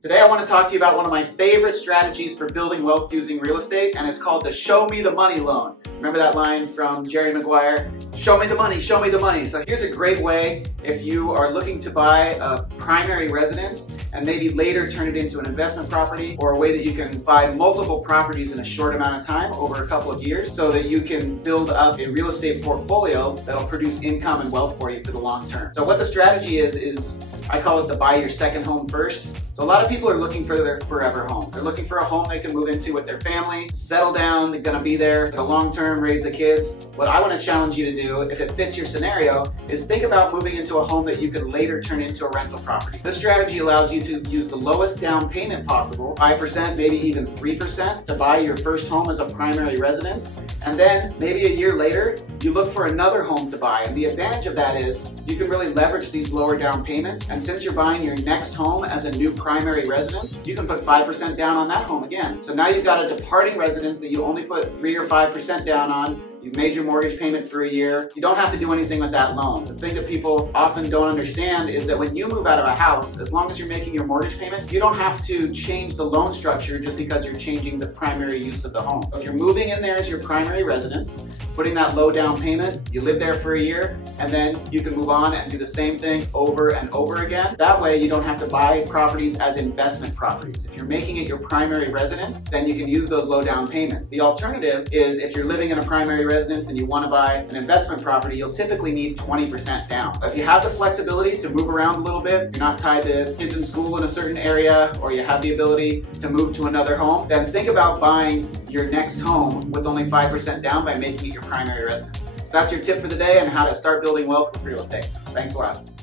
Today I want to talk to you about one of my favorite strategies for building wealth using real estate, and it's called the Show Me the Money loan. Remember that line from Jerry Maguire? Show me the money, show me the money. So here's a great way if you are looking to buy a primary residence and maybe later turn it into an investment property, or a way that you can buy multiple properties in a short amount of time over a couple of years so that you can build up a real estate portfolio that'll produce income and wealth for you for the long term. So what the strategy is I call it the buy your second home first. So a lot of people are looking for their forever home. They're looking for a home they can move into with their family, settle down, they're gonna be there for the long term, raise the kids. What I wanna challenge you to do, if it fits your scenario, is think about moving into a home that you can later turn into a rental property. This strategy allows you to use the lowest down payment possible, 5%, maybe even 3%, to buy your first home as a primary residence. And then maybe a year later, you look for another home to buy. And the advantage of that is you can really leverage these lower down payments. And since you're buying your next home as a new primary residence, you can put 5% down on that home again. So now you've got a departing residence that you only put 3 or 5% down on. You've made your mortgage payment for a year. You don't have to do anything with that loan. The thing that people often don't understand is that when you move out of a house, as long as you're making your mortgage payment, you don't have to change the loan structure just because you're changing the primary use of the home. If you're moving in there as your primary residence, putting that low down payment, you live there for a year, and then you can move on and do the same thing over and over again. That way you don't have to buy properties as investment properties. If you're making it your primary residence, then you can use those low down payments. The alternative is if you're living in a primary residence and you want to buy an investment property, you'll typically need 20% down. If you have the flexibility to move around a little bit, you're not tied to kids in school in a certain area, or you have the ability to move to another home, then think about buying your next home with only 5% down by making it your primary residence. So that's your tip for the day on how to start building wealth with real estate. Thanks a lot.